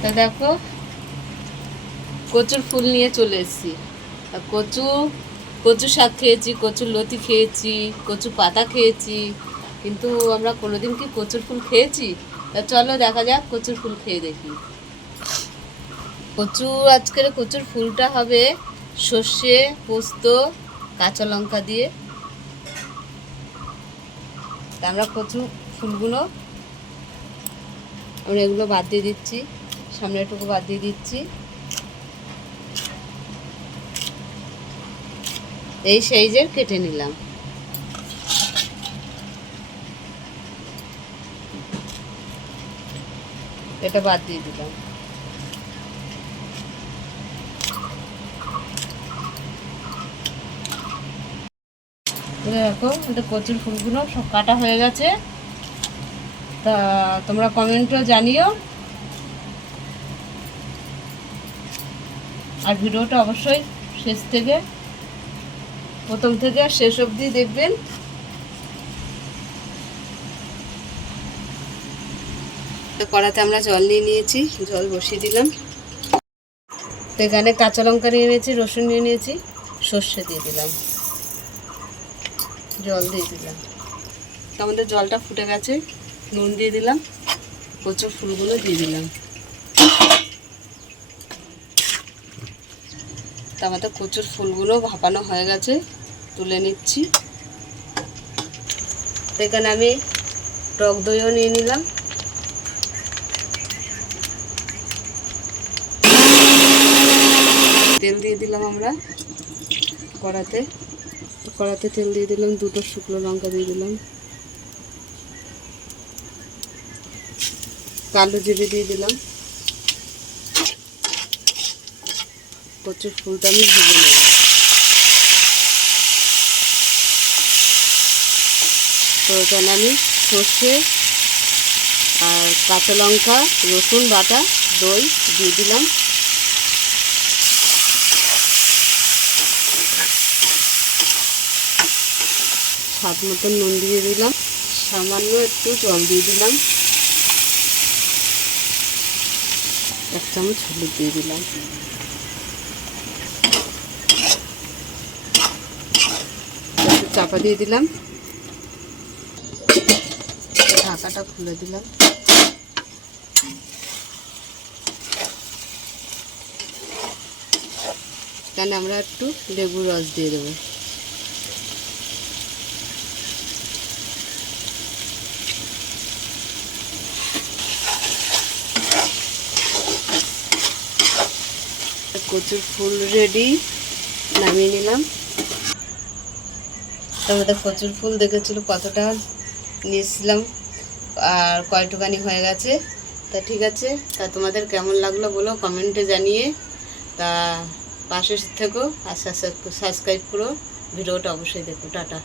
তা দেখো কচুর ফুল নিয়ে চলে এসেছি। কচু কচু শাক খেয়েছি, কচুর লতি খেয়েছি, কচু পাতা খেয়েছি, কিন্তু আমরা কোনোদিন কি কচুর ফুল খেয়েছি? তা চলো দেখা যাক কচুর ফুল খেয়ে দেখি। আজকের কচুর ফুলটা হবে সর্ষে, পোস্ত, কাঁচা লঙ্কা দিয়ে। তা আমরা কচু ফুলগুলো আমরা এগুলো বাদ দিয়ে দিচ্ছি, সামনেটুকু বাদ দিয়ে দিচ্ছি। এই সাইজের কেটে নিলাম। এটা বাদ দিয়ে দিলাম। দেখো এটা কচুর ফুলগুলো সব কাটা হয়ে গেছে। তা তোমরা কমেন্টও জানিও, আর ভিডিওটা অবশ্যই প্রথম থেকে শেষ অবধি দেখবেন। কড়াতে আমরা জল নিয়ে নিয়েছি, জল বসিয়ে দিলাম। তো এখানে কাঁচা লঙ্কা নিয়ে নিয়েছি, রসুন নিয়ে নিয়েছি, সর্ষে দিয়ে দিলাম, জল দিয়ে দিলাম। তো আমাদের জলটা ফুটে গেছে, নুন দিয়ে দিলাম, কচুর ফুলগুলো দিয়ে দিলাম। তো আমাদের কচুর ফুলগুলো ভাপানো হয়ে গেছে, তুলে নিচ্ছি। তো এখানে আমি টক দইও নিয়ে নিলাম। তেল দিয়ে দিলাম আমরা কড়াতে তেল দিয়ে দিলাম, দুটো শুকনো লঙ্কা দিয়ে দিলাম, কালো জিরে দিয়ে দিলাম। কচুর ফুলটা আমি ভেজে নেব। তো এখানে আমি সর্ষে আর কাঁচা লঙ্কা, রসুন বাটা, দই দিয়ে দিলাম। স্বাদ মতন নুন দিয়ে দিলাম, সামান্য একটু জল দিয়ে দিলাম, 1 চামচ হলুদ দিয়ে দিলাম। চাপা দিয়ে দিলাম, ঢাকাটা খুলে দিলাম। এখানে আমরা একটু লেবুর রস দিয়ে দেবো। কচুর ফুল রেডি, নামিয়ে নিলাম। আমাদের কচুর ফুল দেখেছিল কতটা নিয়েছিলাম আর কয়টুকানি হয়ে গেছে। তা ঠিক আছে, তা তোমাদের কেমন লাগলো বলো কমেন্টে জানিয়ে। তা পাশে থেকো আর সাবস্ক্রাইব করো, ভিডিওটা অবশ্যই দেখো। টাটা।